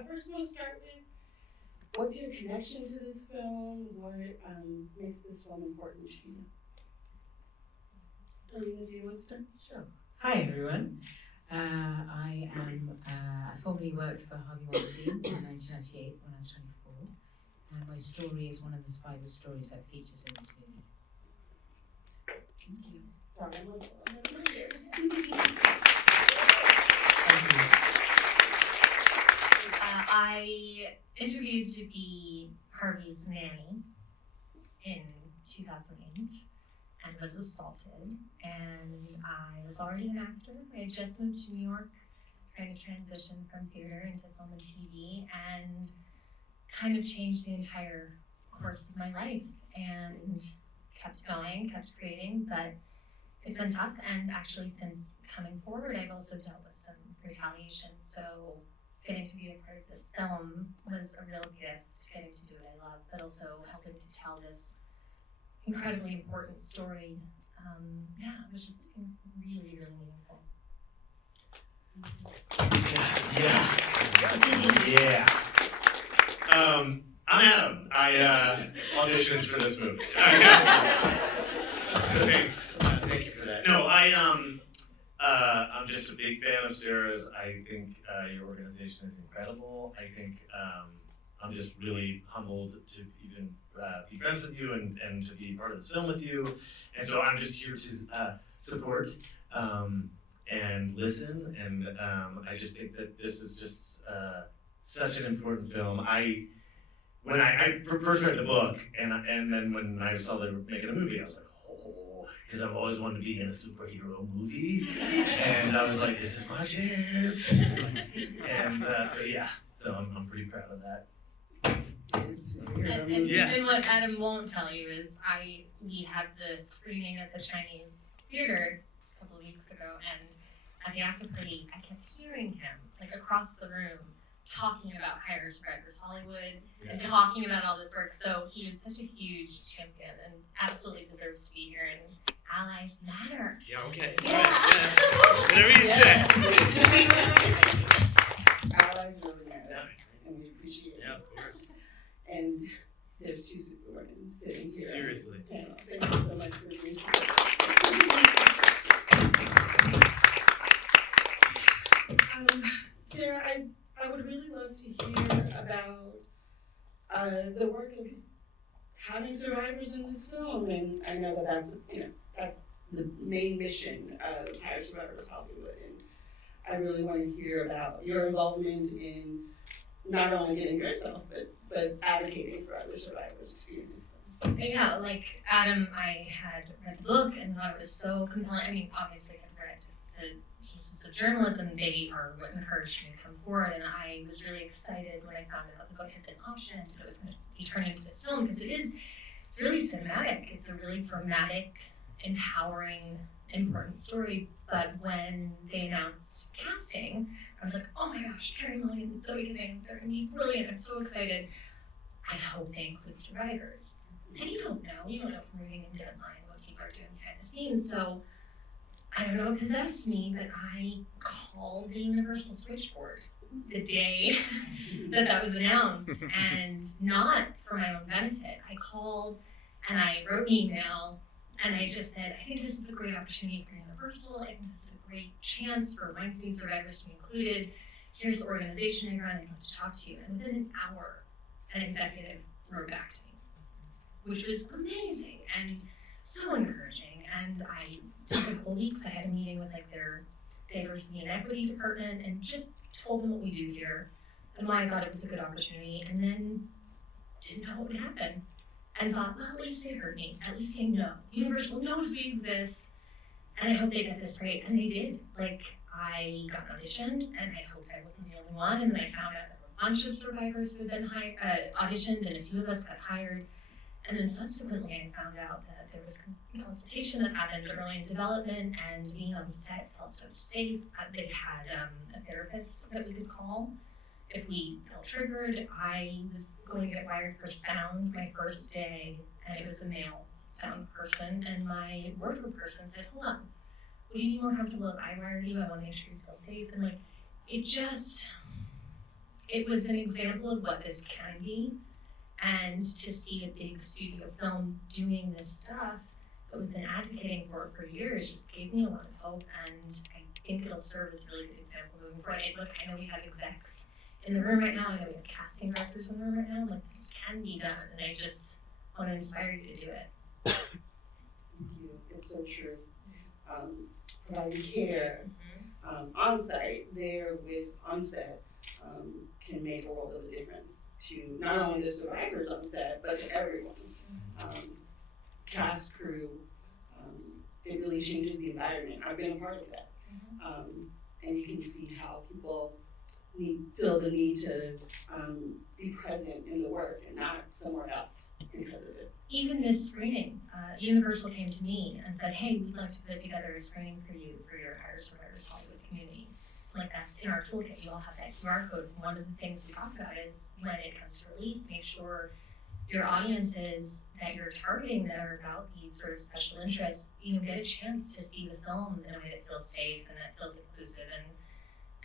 first we'll start with, what's your connection to this film? What makes this film important to you? Alina, do you want to start? Sure. Hi, everyone. I formerly worked for Harvey Weinstein in 1998 when I was 24, and my story is one of the 5 stories that features in this movie. Thank you. Sorry, I'm right here. I interviewed to be Harvey's nanny in 2008 and was assaulted, and I was already an actor. I had just moved to New York, trying to transition from theater into film and TV, and kind of changed the entire course of my life, and kept going, kept creating, but it's been tough, and actually since coming forward, I've also dealt with some retaliation, so getting to be a part of this film was a real gift, getting to do what I love, but also helping to tell this incredibly important story. It was just really, really meaningful. Yeah. I'm Adam. I auditioned for this movie. So thanks. Thank you for that. No, I'm just a big fan of Sarah's. I think your organization is incredible. I think I'm just really humbled to even be friends with you and to be part of this film with you. And so I'm just here to support and listen. And I just think that this is just such an important film. When I first read the book, and then when I saw they were making a movie, I was like, oh, because I've always wanted to be in a superhero movie, and I was like, this is my chance. And so I'm pretty proud of that. And what Adam won't tell you is we had the screening at the Chinese theater a couple of weeks ago, and at the after party, I kept hearing him like across the room talking about Hire Survivors Hollywood and talking about all this work. So he was such a huge champion and absolutely deserves to be here. And allies matter. Yeah. Okay. Yeah. Whatever you say. Allies really matter, and we appreciate it. Yeah, of course. And there's 2 superwomen sitting here. Seriously. Thank you so much for being here. Sarah, I would really love to hear about the work of having survivors in this film, and I know that that's the main mission of Hire Survivors Hollywood, and I really want to hear about your involvement in not only getting yourself, but advocating for other survivors to be in this film. Yeah, like Adam, I had read the book and thought it was so compelling. I mean, obviously I've read the pieces of journalism. They are what encouraged me to come forward, and I was really excited when I found out the book had been optioned, that it was going to be turned into this film, because it's really cinematic. It's a really dramatic, empowering, important story. But when they announced casting, I was like, oh my gosh, Carrie Mulligan is so amazing. They're going to be brilliant. I'm so excited. I hope they include survivors. And you don't know from reading in Deadline what people are doing behind the scenes. So I don't know what possessed me, but I called the Universal Switchboard the day that was announced, and not for my own benefit. I called and I wrote an email and I just said, I think this is a great opportunity for Universal. I think this is a great chance for Weinstein survivors to be included. Here's the organization I run. I'd love to talk to you. And within an hour, an executive wrote back to me, which was amazing and so encouraging. And I took a couple weeks. I had a meeting with their diversity and equity department and just told them what we do here and why I thought it was a good opportunity, and then didn't know what would happen. And thought, well, at least they heard me. At least they know. Universal knows we exist, and I hope they get this right. And they did. I got an audition, and I hoped I wasn't the only one. And then I found out there were a bunch of survivors who had been auditioned, and a few of us got hired. And then subsequently, I found out that there was consultation that happened early in development, and being on set felt so safe. They had a therapist that we could call if we felt triggered. I was going to get wired for sound my first day, and it was a male sound person, and my wardrobe person said, hold on, would you be more comfortable if I wired you? I want to make sure you feel safe. And it was an example of what this can be, and to see a big studio film doing this stuff that we've been advocating for years just gave me a lot of hope, and I think it'll serve as a really good example moving forward. Look, I know we have execs in the room right now, I know we have casting directors in the room right now, like, this can be done, and I just want to inspire you to do it. Thank you. It's so true. Providing care on site, there with on set, can make a world of a difference to not only the survivors on set, but to everyone. Cast, crew, it really changes the environment. I've been a part of that. And you can see how people feel the need to be present in the work and not somewhere else because of it. Even this screening, Universal came to me and said, hey, we'd like to put together a screening for you for your Hire Survivors Hollywood community. Like, that's in our toolkit, you all have that QR code. One of the things we talk about is when it comes to release, make sure your audiences that you're targeting that are about these sort of special interests, get a chance to see the film in a way that feels safe and that feels inclusive.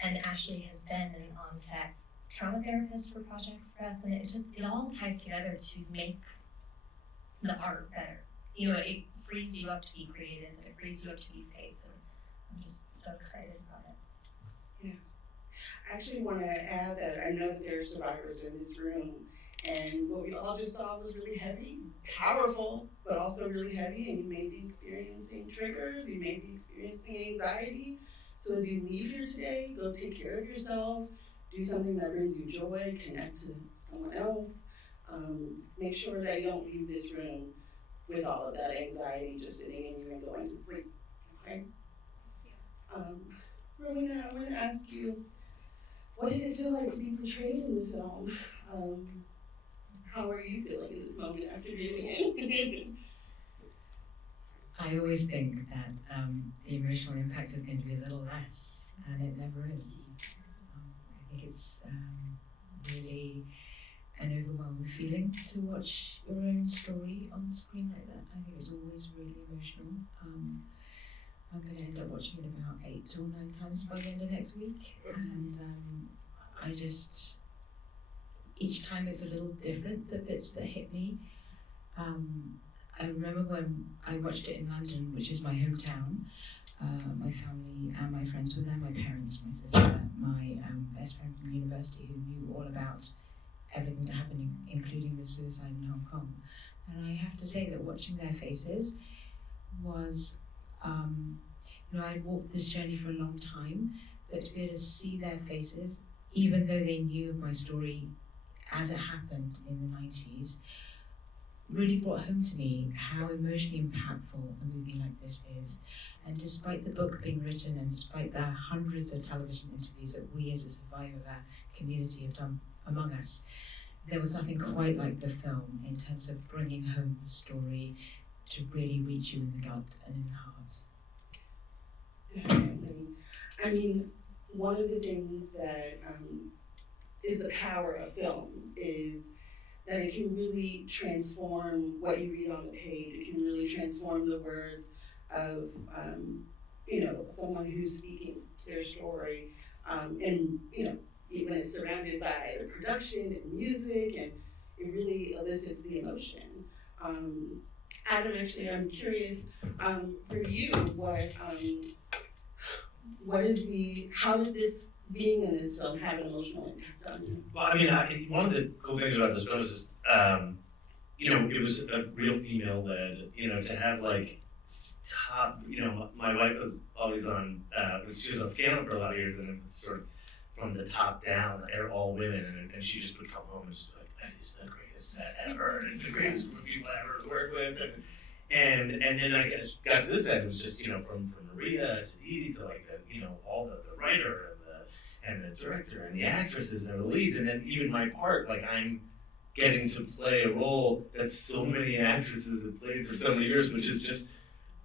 And Ashley has been an on-set trauma therapist for Project Express, and it all ties together to make the art better. It frees you up to be creative, and it frees you up to be safe, and I'm just so excited about it. I actually want to add that I know that there are survivors in this room, and what we all just saw was really heavy, powerful, but also really heavy, and you may be experiencing triggers, you may be experiencing anxiety. So as you leave here today, go take care of yourself, do something that brings you joy, connect to someone else. Make sure that you don't leave this room with all of that anxiety just sitting in you and going to sleep, okay? Rowena, I want to ask you, what did it feel like to be portrayed in the film? How are you feeling in this moment after viewing it? I always think that the emotional impact is going to be a little less, and it never is. I think it's really an overwhelming feeling to watch your own story on screen like that. I think it's always really emotional. I'm going to end up watching it about 8 or 9 times by the end of next week, and I just, each time it's a little different, the bits that hit me. I remember when I watched it in London, which is my hometown. My family and my friends were there, my parents, my sister, my best friend from university who knew all about everything happening, including the suicide in Hong Kong. And I have to say that watching their faces was, I'd walked this journey for a long time, but to be able to see their faces, even though they knew of my story as it happened in the 90s, really brought home to me how emotionally impactful a movie like this is. And despite the book being written and despite the hundreds of television interviews that we as a survivor community have done among us, there was nothing quite like the film in terms of bringing home the story to really reach you in the gut and in the heart. Definitely. I mean, one of the things that is the power of film is that it can really transform what you read on the page. It can really transform the words of, someone who's speaking their story. And, when it's surrounded by the production and music, and it really elicits the emotion. Adam, actually, I'm curious, for you, how did this being in this film have an emotional impact on you? Well, I mean, one of the cool things about this film is, it was a real female-led, to have like top, my wife was always on, she was on Scandal for a lot of years, and it was sort of from the top down, they're all women, and she just would come home and just be like, that is the greatest set ever, and it's the greatest group of people I ever worked with, and then I got to this end, it was just, from Maria to Edie to like all the writer and the director and the actresses and the leads, and then even my part, like I'm getting to play a role that so many actresses have played for so many years, which is just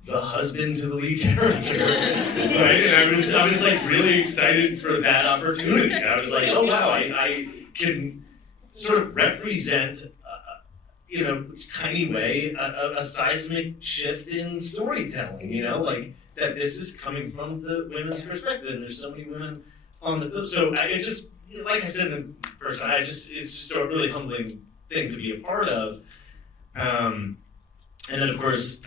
the husband to the lead character, right? And I was like really excited for that opportunity. I was like, oh wow, I can sort of represent, tiny way, a seismic shift in storytelling, like that this is coming from the women's perspective, and there's so many women on the film. So it just, like I said in the person. It's just a really humbling thing to be a part of. And then of course,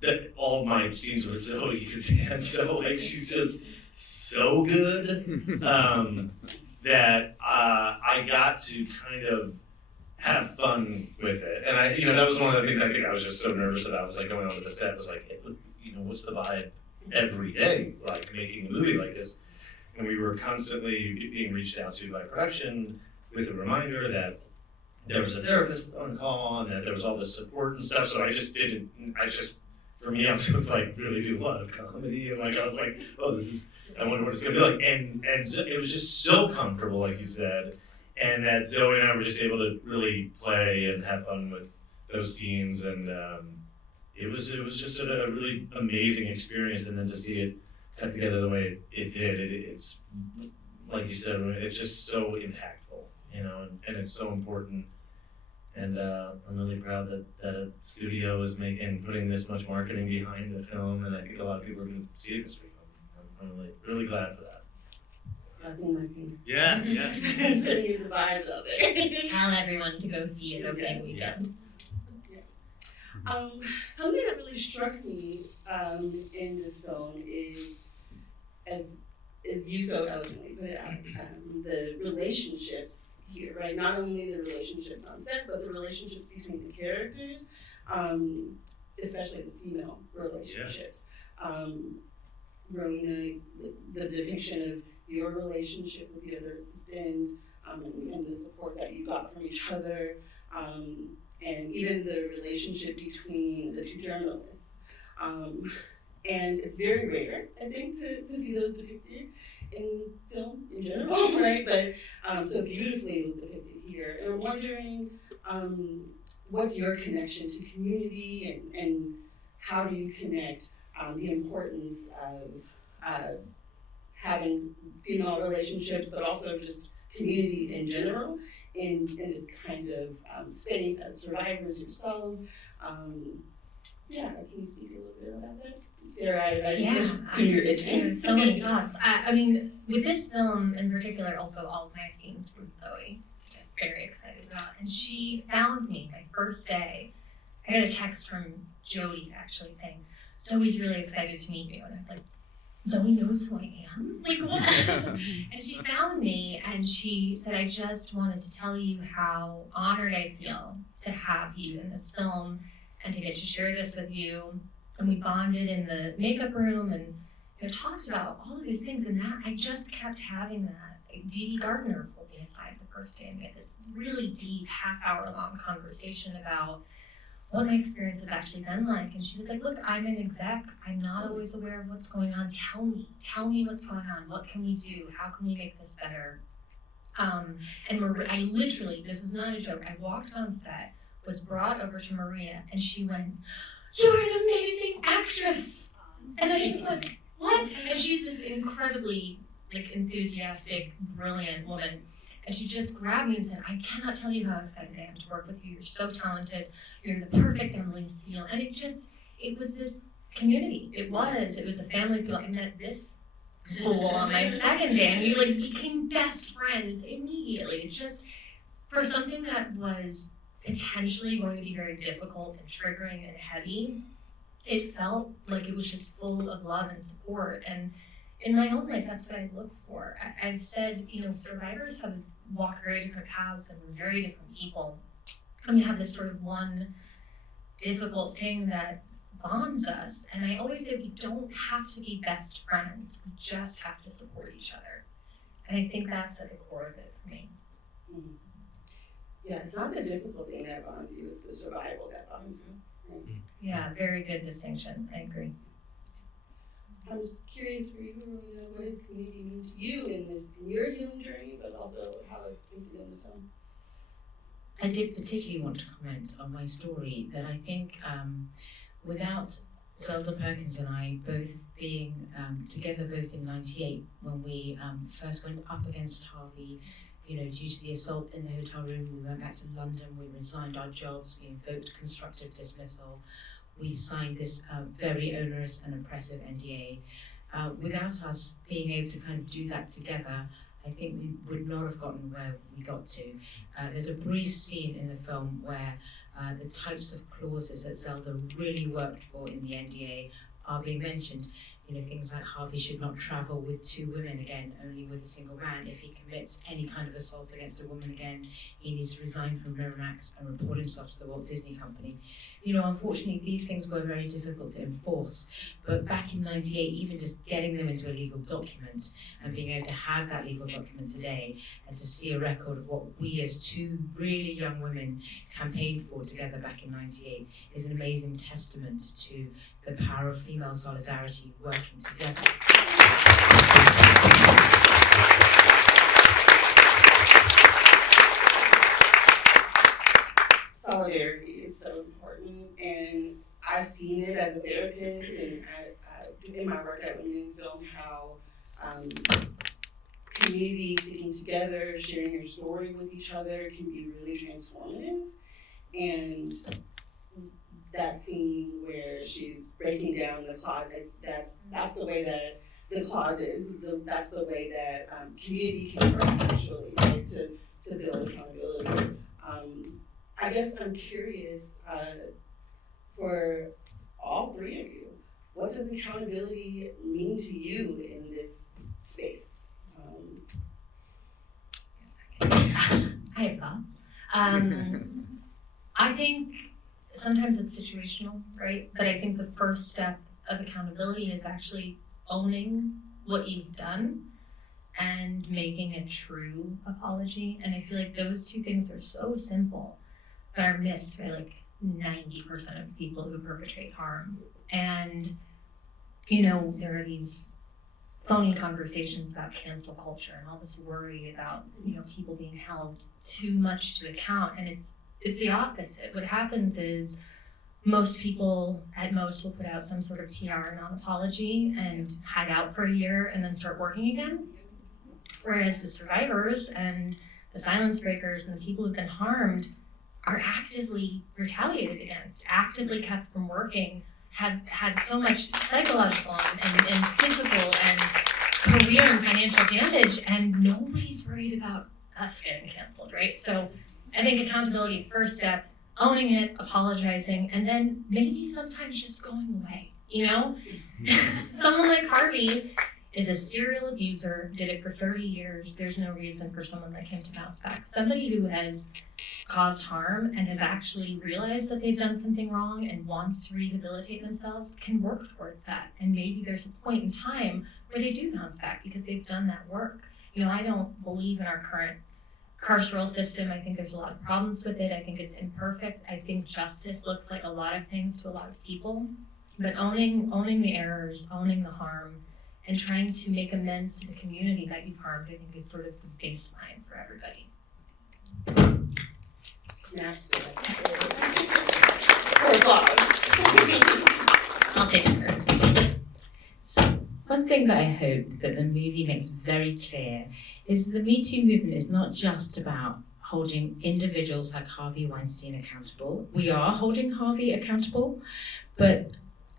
that all my scenes with Zoe, and so like she's just so good that I got to kind of have fun with it. And that was one of the things I think I was just so nervous about. Was like going onto the set was like, hey, what's the vibe every day, like making a movie like this? And we were constantly being reached out to by production with a reminder that there was a therapist on call and that there was all this support and stuff. So for me, I was just like, really do a lot of comedy. And like, I was like, oh, I wonder what it's gonna be like. And it was just so comfortable, like you said. And that Zoe and I were just able to really play and have fun with those scenes. And it was just a really amazing experience. And then to see it come together the way it did, it's like you said, it's just so impactful, and it's so important. And I'm really proud that a studio is putting this much marketing behind the film, and I think a lot of people are going to see it this week. I'm really, really glad for that. Crossing my fingers. Yeah. Putting the vibes out there. Tell everyone to go see it opening weekend. Something that really struck me in this film is, as you so eloquently put it out, the relationships here, right? Not only the relationships on set, but the relationships between the characters, especially the female relationships. Rowena, the depiction of your relationship with the other assistant, and the support that you got from each other, and even the relationship between the two journalists. And it's very rare, I think, to see those depicted in film in general, right? But so beautifully it was depicted here. And I'm wondering, what's your connection to community, and how do you connect the importance of having female relationships, but also just community in general in this kind of space as survivors yourselves? Can you speak a little bit about that? Sarah, I just see your itching. There's so many thoughts. I mean, with this film in particular, also all of my scenes with Zoe, just very excited about. And she found me my first day. I got a text from Jody actually saying, Zoe's really excited to meet you. And I was like, Zoe knows who I am? Like, what? And she found me and she said, I just wanted to tell you how honored I feel to have you in this film and to get to share this with you. And we bonded in the makeup room and talked about all of these things, and that I just kept having that. Dee Dee Gardner pulled me aside the first day and we had this really deep half-hour-long conversation about what my experience has actually been like. And she was like, look, I'm an exec. I'm not always aware of what's going on. Tell me what's going on. What can we do? How can we make this better? And I literally, this is not a joke, I walked on set, was brought over to Maria, and she went, you're an amazing actress. And I just went, what? And she's this incredibly enthusiastic, brilliant woman. And she just grabbed me and said, I cannot tell you how excited I am to work with you. You're so talented. You're the perfect Emily Steele. And it was this community. It was a family feel. I met this fool on my second day, and we became best friends immediately. It's just, for something that was potentially going to be very difficult and triggering and heavy, it felt like it was just full of love and support. And in my own life, that's what I look for. I've said, survivors have walked very different paths and we're very different people. And we have this sort of one difficult thing that bonds us. And I always say we don't have to be best friends. We just have to support each other. And I think that's at the core of it for me. Mm-hmm. Yeah, it's not the difficult thing that bonds you, it's the survival that bonds you. Right? Yeah, very good distinction. I agree. I'm just curious for you, what does community mean to you in your healing journey, but also how it fits in the film? I did particularly want to comment on my story that I think without Zelda Perkins and I both being together both in '98 when we first went up against Harvey, due to the assault in the hotel room, we went back to London, we resigned our jobs, we invoked constructive dismissal, we signed this very onerous and oppressive NDA. Without us being able to kind of do that together, I think we would not have gotten where we got to. There's a brief scene in the film where the types of clauses that Zelda really worked for in the NDA are being mentioned. Things like Harvey should not travel with two women again, only with a single man. If he commits any kind of assault against a woman again, he needs to resign from Merriman and report himself to the Walt Disney Company. Unfortunately, these things were very difficult to enforce. But back in '98, even just getting them into a legal document and being able to have that legal document today and to see a record of what we as two really young women campaigned for together back in '98 is an amazing testament to the power of female solidarity working together. Solidarity is so important, and I've seen it as a therapist and in my work at Women in Film, how community sticking together, sharing your story with each other can be really transformative. And that scene where she's breaking down the closet, that's the way that the closet is, that's the way that community can work actually, right, to build accountability. I guess I'm curious, for all three of you, what does accountability mean to you in this space? I have thoughts. I think sometimes it's situational, right? But I think the first step of accountability is actually owning what you've done and making a true apology. And I feel like those two things are so simple, but are missed by like 90% of people who perpetrate harm. And, there are these phony conversations about cancel culture and all this worry about, people being held too much to account. And it's the opposite. What happens is most people at most will put out some sort of PR non-apology and hide out for a year and then start working again. Whereas the survivors and the silence breakers and the people who've been harmed are actively retaliated against, actively kept from working, have had so much psychological and physical and career and financial damage, and nobody's worried about us getting canceled, right? So I think accountability, first step, owning it, apologizing, and then maybe sometimes just going away, Someone like Harvey is a serial abuser, did it for 30 years. There's no reason for someone like him to bounce back. Somebody who has caused harm and has actually realized that they've done something wrong and wants to rehabilitate themselves can work towards that. And maybe there's a point in time where they do bounce back because they've done that work. I don't believe in our current carceral system. I think there's a lot of problems with it. I think it's imperfect. I think justice looks like a lot of things to a lot of people. But owning the errors, owning the harm, and trying to make amends to the community that you've harmed, I think is sort of the baseline for everybody. Snaps to applause. I'll take it. So, one thing that I hope that the movie makes very clear is that the Me Too movement is not just about holding individuals like Harvey Weinstein accountable. We are holding Harvey accountable, but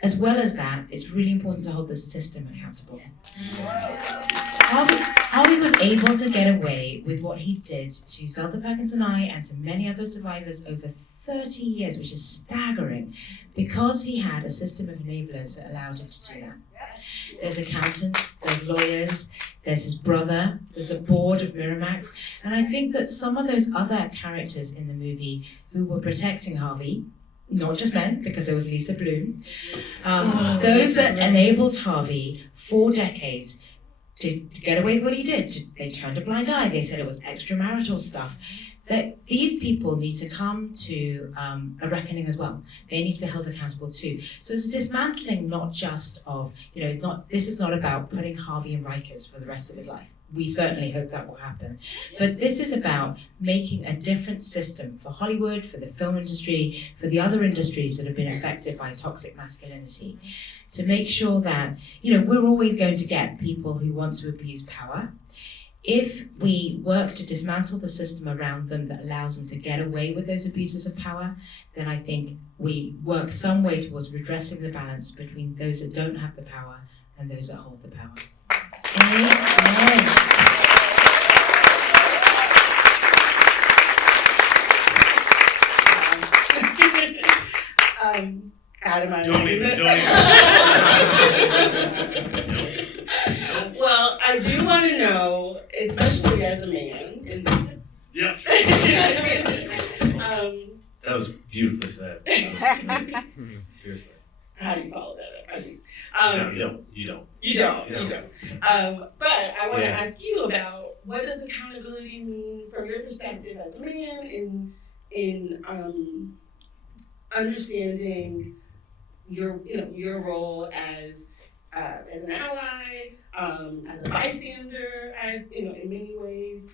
as well as that, it's really important to hold the system accountable. Harvey was able to get away with what he did to Zelda Perkins and I and to many other survivors over 30 years, which is staggering, because he had a system of enablers that allowed him to do that. There's accountants, there's lawyers, there's his brother, there's a board of Merriman, and I think that some of those other characters in the movie who were protecting Harvey, not just men, because there was Lisa Bloom, those that enabled Harvey for decades to get away with what he did. They turned a blind eye, they said it was extramarital stuff. That these people need to come to a reckoning as well. They need to be held accountable too. So it's a dismantling not just of, this is not about putting Harvey in Rikers for the rest of his life. We certainly hope that will happen. But this is about making a different system for Hollywood, for the film industry, for the other industries that have been affected by toxic masculinity, to make sure that, we're always going to get people who want to abuse power. If we work to dismantle the system around them that allows them to get away with those abuses of power, then I think we work some way towards redressing the balance between those that don't have the power and those that hold the power. Amen. Adam, I Don't even. Well, I do want to know, especially as a man, and Yep. That was beautifully said. That was amazing. Seriously. how do you follow that up? No, you don't. You don't. But I want to Yeah. ask you about what does accountability mean from your perspective as a man in understanding your role as an ally, as a bystander, as in many ways.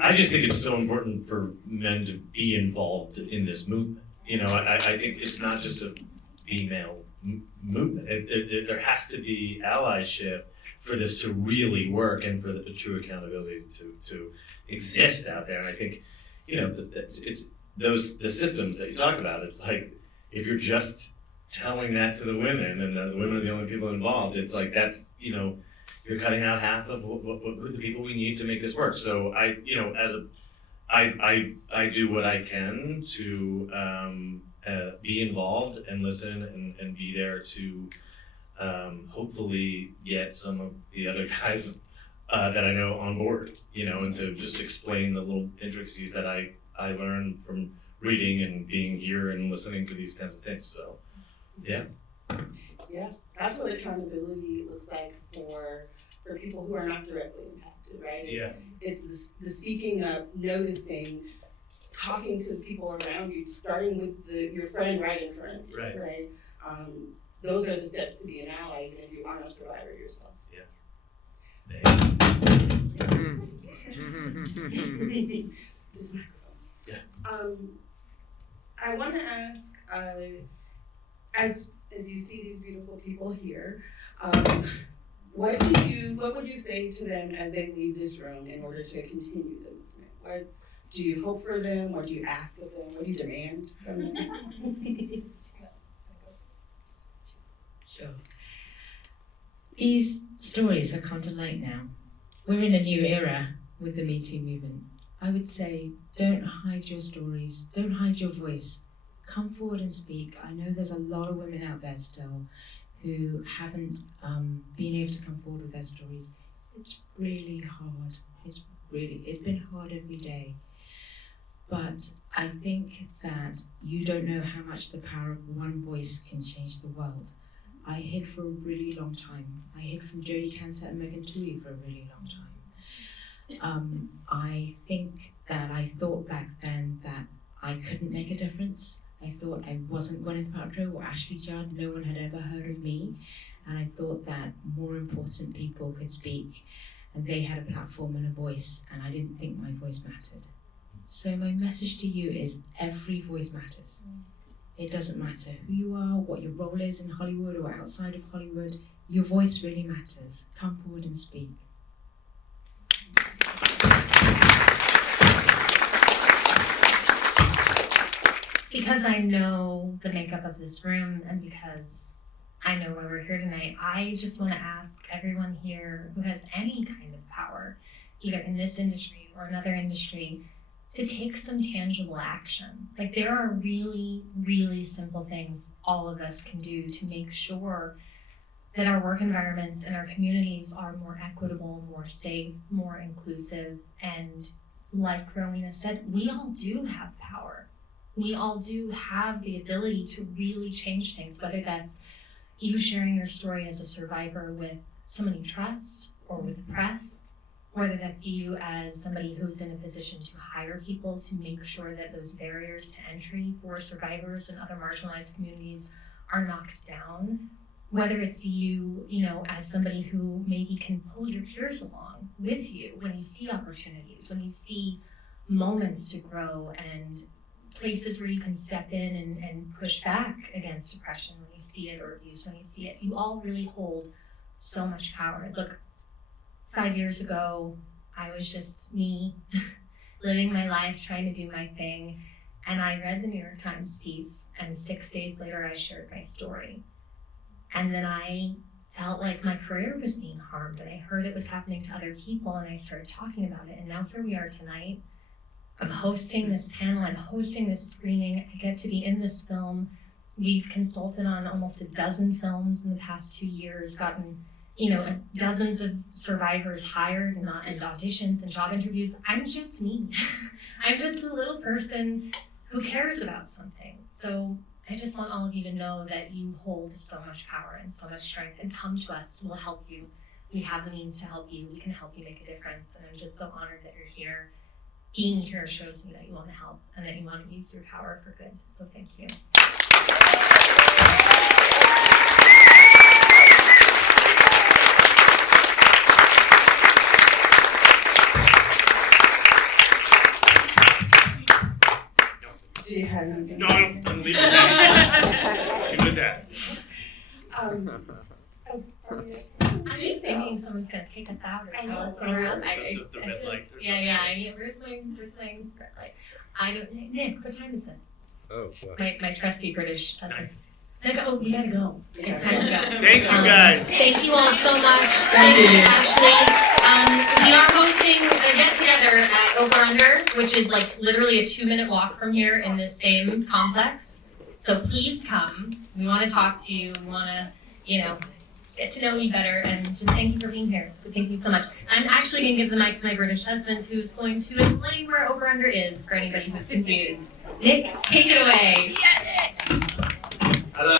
I just think it's so important for men to be involved in this movement. I think it's not just a female movement. There has to be allyship for this to really work and for the true accountability to exist out there. And I think, it's the systems that you talk about. It's like if you're just telling that to the women and the women are the only people involved, it's like that's you're cutting out half of the people we need to make this work. So I do what I can to be involved and listen and be there to hopefully get some of the other guys that I know on board, and to just explain the little intricacies that I learned from reading and being here and listening to these kinds of things. So, yeah. Yeah, that's what accountability looks like for people who are not directly impacted, right? It's the speaking up, noticing, talking to the people around you, starting with your friend right in front of you, right? Those are the steps to be an ally, even if you aren't a survivor yourself. Yeah. This microphone. Yeah. I want to ask, as you see these beautiful people here, what would you say to them as they leave this room in order to continue the movement? What do you hope for them? What do you ask of them? What do you demand from them? Sure. These stories have come to light now. We're in a new era with the Me Too movement. I would say, don't hide your stories, don't hide your voice. Come forward and speak. I know there's a lot of women out there still who haven't been able to come forward with their stories. It's really hard. It's been hard every day. But I think that you don't know how much the power of one voice can change the world. I hid for a really long time. I hid from Jodie Cantor and Megan Twohey for a really long time. I think that I thought back then that I couldn't make a difference. I thought I wasn't Gwyneth Paltrow or Ashley Judd. No one had ever heard of me. And I thought that more important people could speak and they had a platform and a voice, and I didn't think my voice mattered. So my message to you is every voice matters. It doesn't matter who you are, what your role is in Hollywood or outside of Hollywood, your voice really matters. Come forward and speak. Because I know the makeup of this room and because I know why we're here tonight, I just want to ask everyone here who has any kind of power, either in this industry or another industry, to take some tangible action. Like, there are really, really simple things all of us can do to make sure that our work environments and our communities are more equitable, more safe, more inclusive. And like Rowena said, we all do have power. We all do have the ability to really change things, whether that's you sharing your story as a survivor with someone you trust or with the press, whether that's you as somebody who's in a position to hire people to make sure that those barriers to entry for survivors and other marginalized communities are knocked down, whether it's you, as somebody who maybe can pull your peers along with you when you see opportunities, when you see moments to grow and places where you can step in and push back against oppression when you see it, or abuse when you see it. You all really hold so much power. Look, 5 years ago, I was just me, living my life, trying to do my thing, and I read the New York Times piece, and 6 days later I shared my story. And then I felt like my career was being harmed, and I heard it was happening to other people, and I started talking about it, and now here we are tonight. I'm hosting this panel, I'm hosting this screening, I get to be in this film, We've consulted on almost a dozen films in the past 2 years, gotten, dozens of survivors hired and auditions and job interviews. I'm just me. I'm just a little person who cares about something. So I just want all of you to know that you hold so much power and so much strength, and come to us. We'll help you. We have the means to help you. We can help you make a difference. And I'm just so honored that you're here. Being here shows me that you want to help and that you want to use your power for good. So thank you. Do you have anything? No, I'm leaving that. You did that. I'm just thinking someone's gonna kick us out or tell us we're out. The red light. Yeah. Where's my red light? I don't. Nick, what time is it? Oh, wow. My trusty British husband. Nick, oh, we gotta go. It's time to go. Thank you, guys. Thank you all so much. Thank you, Ashley. We are hosting a get together at Over Under, which is like literally a 2-minute walk from here in this same complex. So please come. We want to talk to you. We want to, get to know you better, and just thank you for being here. So thank you so much. I'm actually going to give the mic to my British husband, who's going to explain where Over Under is for anybody who's confused. Nick, take it away. Yeah, Nick. Hello.